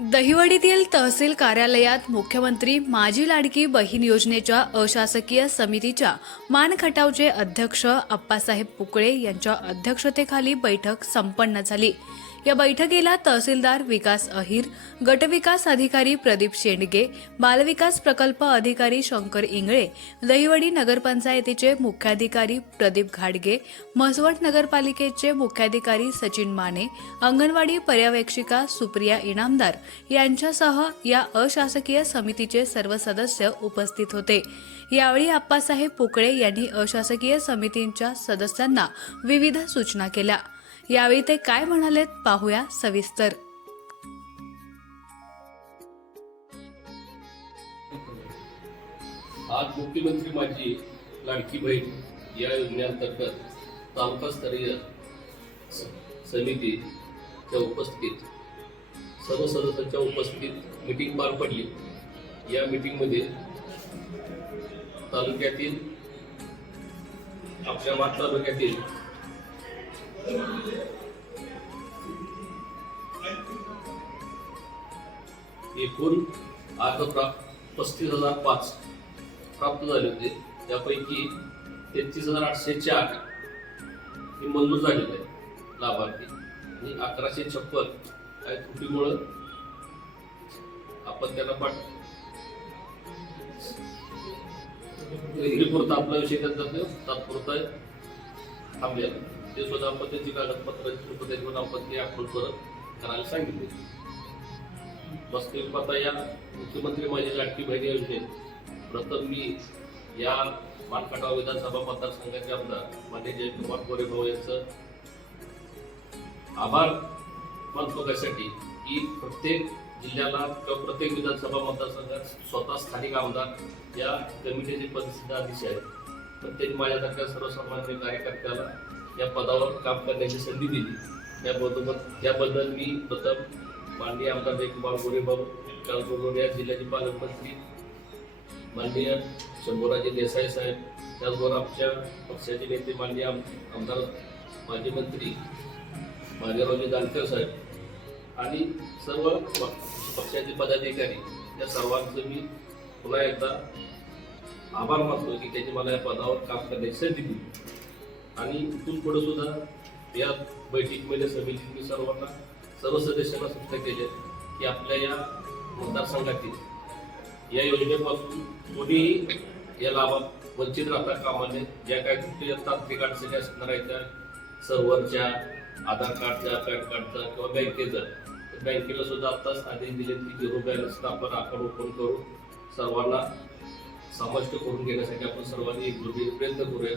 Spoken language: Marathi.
दहिवडीतील तहसील कार्यालयात मुख्यमंत्री माझी लाडकी बहीण योजनेच्या अशासकीय समितीच्या मानखटावचे अध्यक्ष अप्पासाहेब पुकळे यांच्या अध्यक्षतेखाली बैठक संपन्न झाली. या बैठकीला तहसीलदार विकास अहिर गटविकास अधिकारी प्रदीप शेंडगे बालविकास प्रकल्प अधिकारी शंकर इंगळे दहिवडी नगरपंचायतीचे मुख्याधिकारी प्रदीप घाडगे म्हसवट नगरपालिकेचे मुख्याधिकारी सचिन माने अंगणवाडी पर्यवेक्षिका सुप्रिया इनामदार यांच्यासह या अशासकीय समितीचे सर्व सदस्य उपस्थित होते. यावेळी आप्पासाहेब पुकळे यांनी अशासकीय समितींच्या सदस्यांना विविध सूचना केल्या. यावेळी ते काय म्हणालेत पाहूया सविस्तर. आज मुख्यमंत्री माझी लाडकी बहीण या योजनेअंतर्गत तालुकास्तरीय समितीच्या उपस्थितीत सर्व सदस्यांच्या उपस्थितीत मीटिंग पार पडली. या मीटिंगमध्ये तालुक्यातील आपल्या मात तालुक्यातील एकूण अर्ज प्राप्त पस्तीस हजार पाच प्राप्त झाले होते. त्यापैकी तेहतीस हजार आठशे चार हे मंजूर झालेले आहे लाभार्थी. आणि अकराशे छप्पन काही त्रुटीमुळं आपण त्यांना पाठ रिपोर्ट आपला विषय त्यांचा तात्पुरता थांबलेला. ते स्वतः आपण कागदपत्र कागदपत्राची अपलोड करत करायला सांगितले. वास्तविक पाहता या मुख्यमंत्री माझी लाटकी बहिणी योजनेत. प्रथम मी या मानकाटाव विधानसभा मतदारसंघाचे आमदार मान्य जयकुमार गोरे भाऊ यांचं आभार मानतो कशासाठी की प्रत्येक जिल्ह्याला किंवा प्रत्येक विधानसभा मतदारसंघात स्वतः स्थानिक आमदार या कमिटीचे पदसिद्ध अतिशय आहेत. पण त्यांनी माझ्यासारख्या सर्वसामान्य कार्यकर्त्याला या पदावर काम करण्याची संधी दिली. त्याबरोबर त्याबद्दल मी प्रथम माननीय आमदार जयकुमार गोरे काल या जिल्ह्याचे पालकमंत्री माननीय शंभूराजे देसाई साहेब त्याचबरोबर आमच्या पक्षाचे नेते माननीय आम आमदार माजी मंत्री माधवरावजी दानकर साहेब आणि सर्व पक्षाचे पदाधिकारी या सर्वांचं मी पुन्हा एकदा आभार मानतो की त्यांनी मला या पदावर काम करण्याची संधी दिली. आणि इथून पुढे सुद्धा या बैठकीमध्ये समितीने सर्वांना सर्व सदस्यांना सूचना केल्या की आपल्या या मतदारसंघातील या योजनेपासून कोणीही या लाभात वंचित राहता कामा नये. ज्या काही कुठल्या तांत्रिक अडचणी असणार आहेत त्या सर्व्हरच्या आधार कार्डच्या पॅन कार्डचा किंवा बँकेचा बँकेला सुद्धा आत्ताच आदेश दिले की झिरो बॅलन्सचा आपण अकाउंट ओपन करू सर्वांना समाविष्ट करून घेण्यासाठी आपण सर्वांनी एकजुटीने प्रयत्न करूया.